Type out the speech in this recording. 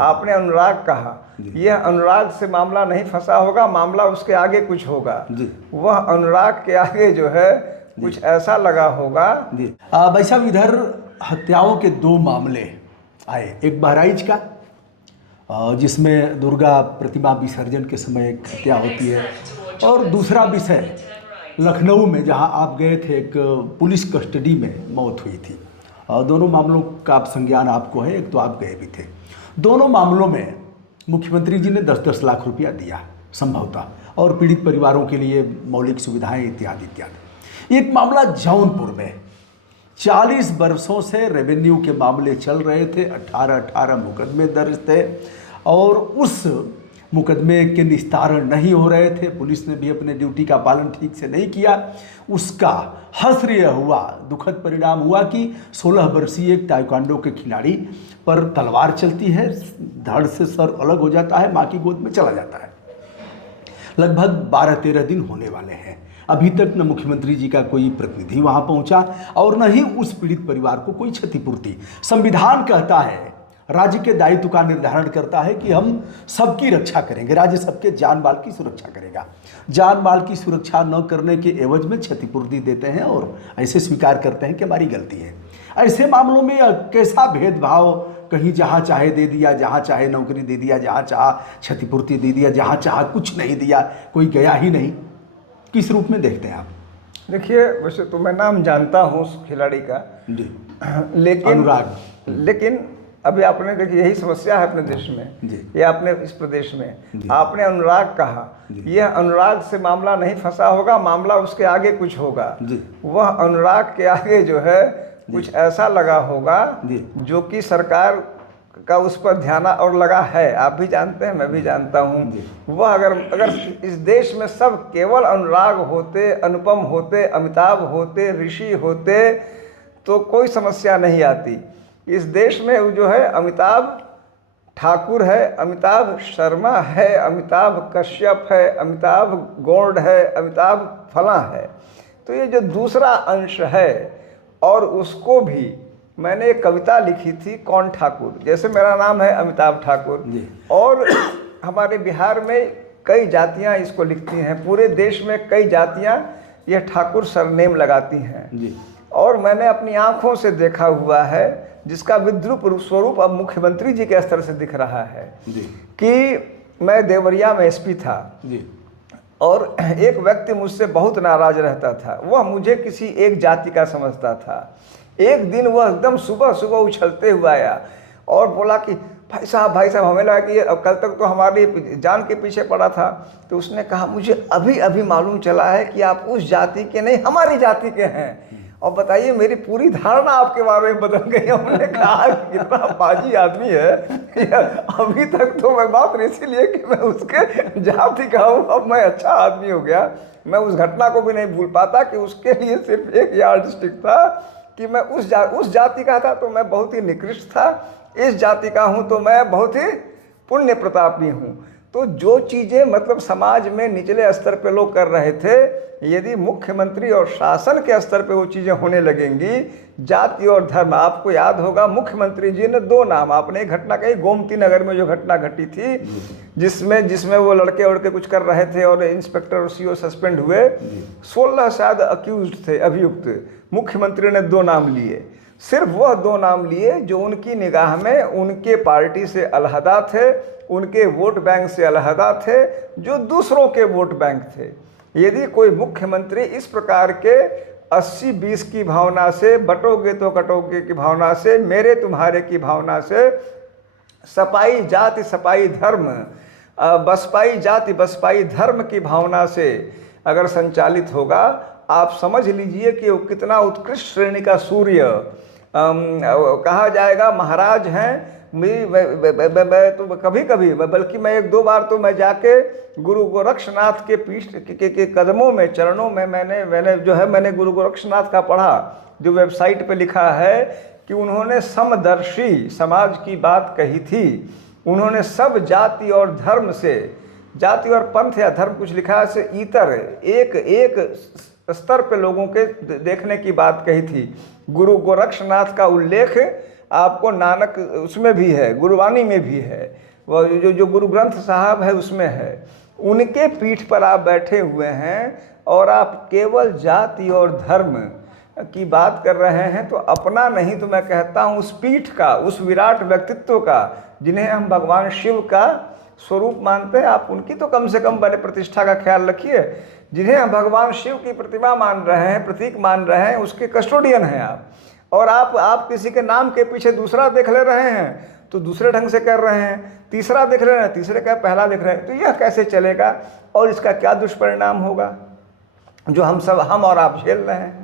आपने अनुराग कहा, यह अनुराग से मामला नहीं फंसा होगा, मामला उसके आगे कुछ होगा। वह अनुराग के आगे जो है कुछ ऐसा लगा होगा। भाई साहब, इधर हत्याओं के दो मामले आए, एक बहराइच का जिसमें दुर्गा प्रतिमा विसर्जन के समय एक हत्या होती है, और दूसरा विषय लखनऊ में जहां आप गए थे, एक पुलिस कस्टडी में मौत हुई थी। दोनों मामलों का संज्ञान आपको है, एक तो आप गए भी थे। दोनों मामलों में मुख्यमंत्री जी ने 10-10 लाख रुपया दिया संभवतः, और पीड़ित परिवारों के लिए मौलिक सुविधाएं इत्यादि इत्यादि। एक मामला जौनपुर में 40 वर्षों से रेवेन्यू के मामले चल रहे थे, 18 मुकदमे दर्ज थे, और उस मुकदमे के निस्तारण नहीं हो रहे थे। पुलिस ने भी अपने ड्यूटी का पालन ठीक से नहीं किया। उसका हश्र हुआ, दुखद परिणाम हुआ कि 16 वर्षीय एक ताइक्वांडो के खिलाड़ी पर तलवार चलती है, धड़ से सर अलग हो जाता है, मां की गोद में चला जाता है। लगभग 12-13 दिन होने वाले हैं, अभी तक न मुख्यमंत्री जी का कोई प्रतिनिधि वहां पहुंचा और न ही उस पीड़ित परिवार को कोई क्षतिपूर्ति। संविधान कहता है, राज्य के दायित्व का निर्धारण करता है कि हम सबकी रक्षा करेंगे, राज्य सबके जान माल की सुरक्षा करेगा। जान माल की सुरक्षा न करने के एवज में क्षतिपूर्ति देते हैं और ऐसे स्वीकार करते हैं कि हमारी गलती है। ऐसे मामलों में कैसा भेदभाव, कहीं जहाँ चाहे दे दिया, जहाँ चाहे नौकरी दे दिया, जहाँ चाहा क्षतिपूर्ति दे दिया, जहाँ चाहा कुछ नहीं दिया, कोई गया ही नहीं। किस रूप में देखते हैं आप? देखिए, वैसे तो मैं नाम जानता हूँ उस खिलाड़ी का जी, लेकिन अनुराग, लेकिन अभी आपने देखिए यही समस्या है अपने देश में जी, या अपने इस प्रदेश में। आपने अनुराग कहा, यह अनुराग से मामला नहीं फंसा होगा, मामला उसके आगे कुछ होगा। वह अनुराग के आगे जो है कुछ ऐसा लगा होगा जो कि सरकार का उस पर ध्यान और लगा है। आप भी जानते हैं, मैं भी जानता हूँ। वह अगर इस देश में सब केवल अनुराग होते, अनुपम होते, अमिताभ होते, ऋषि होते, तो कोई समस्या नहीं आती। इस देश में जो है अमिताभ ठाकुर है, अमिताभ शर्मा है, अमिताभ कश्यप है, अमिताभ गौड़ है, अमिताभ फला है। तो ये जो दूसरा अंश है, और उसको भी मैंने एक कविता लिखी थी, कौन ठाकुर, जैसे मेरा नाम है अमिताभ ठाकुर, और हमारे बिहार में कई जातियां इसको लिखती हैं, पूरे देश में कई जातियां यह ठाकुर सरनेम लगाती हैं। और मैंने अपनी आंखों से देखा हुआ है, जिसका विद्रूप स्वरूप अब मुख्यमंत्री जी के स्तर से दिख रहा है कि मैं देवरिया में एसपी था और एक व्यक्ति मुझसे बहुत नाराज रहता था। वह मुझे किसी एक जाति का समझता था। एक दिन वह एकदम सुबह सुबह उछलते हुए आया और बोला कि भाई साहब, हमें लगा कि कल तक तो हमारी जान के पीछे पड़ा था। तो उसने कहा, मुझे अभी अभी मालूम चला है कि आप उस जाति के नहीं, हमारी जाति के हैं। और बताइए, मेरी पूरी धारणा आपके बारे में बदल गई। हमने कहा कि कितना बाजी आदमी है। अभी तक तो मैं बात इसीलिए कि मैं उसके जाति का हूँ, अब मैं अच्छा आदमी हो गया। मैं उस घटना को भी नहीं भूल पाता कि उसके लिए सिर्फ एक यार्ड स्टिक था कि मैं उस जाति का था तो मैं बहुत ही निकृष्ट था, इस जाति का हूँ तो मैं बहुत ही पुण्य प्रतापी हूँ। तो जो चीज़ें मतलब समाज में निचले स्तर पे लोग कर रहे थे, यदि मुख्यमंत्री और शासन के स्तर पे वो चीज़ें होने लगेंगी, जाति और धर्म। आपको याद होगा मुख्यमंत्री जी ने 2 नाम, आपने एक घटना कही, गोमती नगर में जो घटना घटी थी, जिसमें वो लड़के कुछ कर रहे थे और इंस्पेक्टर और सीओ सस्पेंड हुए। 16 शायद अक्यूज्ड थे, अभियुक्त। मुख्यमंत्री ने 2 नाम लिए, सिर्फ वह 2 नाम लिए जो उनकी निगाह में उनके पार्टी से अलहदा थे, उनके वोट बैंक से अलहदा थे, जो दूसरों के वोट बैंक थे। यदि कोई मुख्यमंत्री इस प्रकार के 80-20 की भावना से, बटोगे तो कटोगे की भावना से, मेरे तुम्हारे की भावना से, सपाई जाति सपाई धर्म, बसपाई जाति बसपाई धर्म की भावना से अगर संचालित होगा, आप समझ लीजिए कि वो कितना उत्कृष्ट श्रेणी का सूर्य कहा जाएगा, महाराज हैं। मैं तो कभी बल्कि मैं 1-2 बार तो मैं जाके गुरु गोरक्षनाथ के पीठ के कदमों में, चरणों में मैंने गुरु गोरक्षनाथ का पढ़ा, जो वेबसाइट पे लिखा है कि उन्होंने समदर्शी समाज की बात कही थी। उन्होंने सब जाति और धर्म से, जाति और पंथ या धर्म कुछ लिखा है से इतर एक स्तर पे लोगों के देखने की बात कही थी। गुरु गोरक्षनाथ का उल्लेख आपको नानक उसमें भी है, गुरबानी में भी है, वो जो गुरु ग्रंथ साहब है उसमें है। उनके पीठ पर आप बैठे हुए हैं और आप केवल जाति और धर्म की बात कर रहे हैं, तो अपना नहीं तो मैं कहता हूँ उस पीठ का, उस विराट व्यक्तित्व का, जिन्हें हम भगवान शिव का स्वरूप मानते हैं, आप उनकी तो कम से कम बड़े प्रतिष्ठा का ख्याल रखिए। जिन्हें हम भगवान शिव की प्रतिमा मान रहे हैं, प्रतीक मान रहे हैं, उसके कस्टोडियन हैं आप। और आप किसी के नाम के पीछे दूसरा देख ले रहे हैं तो दूसरे ढंग से कर रहे हैं, तीसरा देख रहे हैं तीसरे का पहला देख रहे हैं, तो यह कैसे चलेगा और इसका क्या दुष्परिणाम होगा जो हम और आप झेल रहे हैं।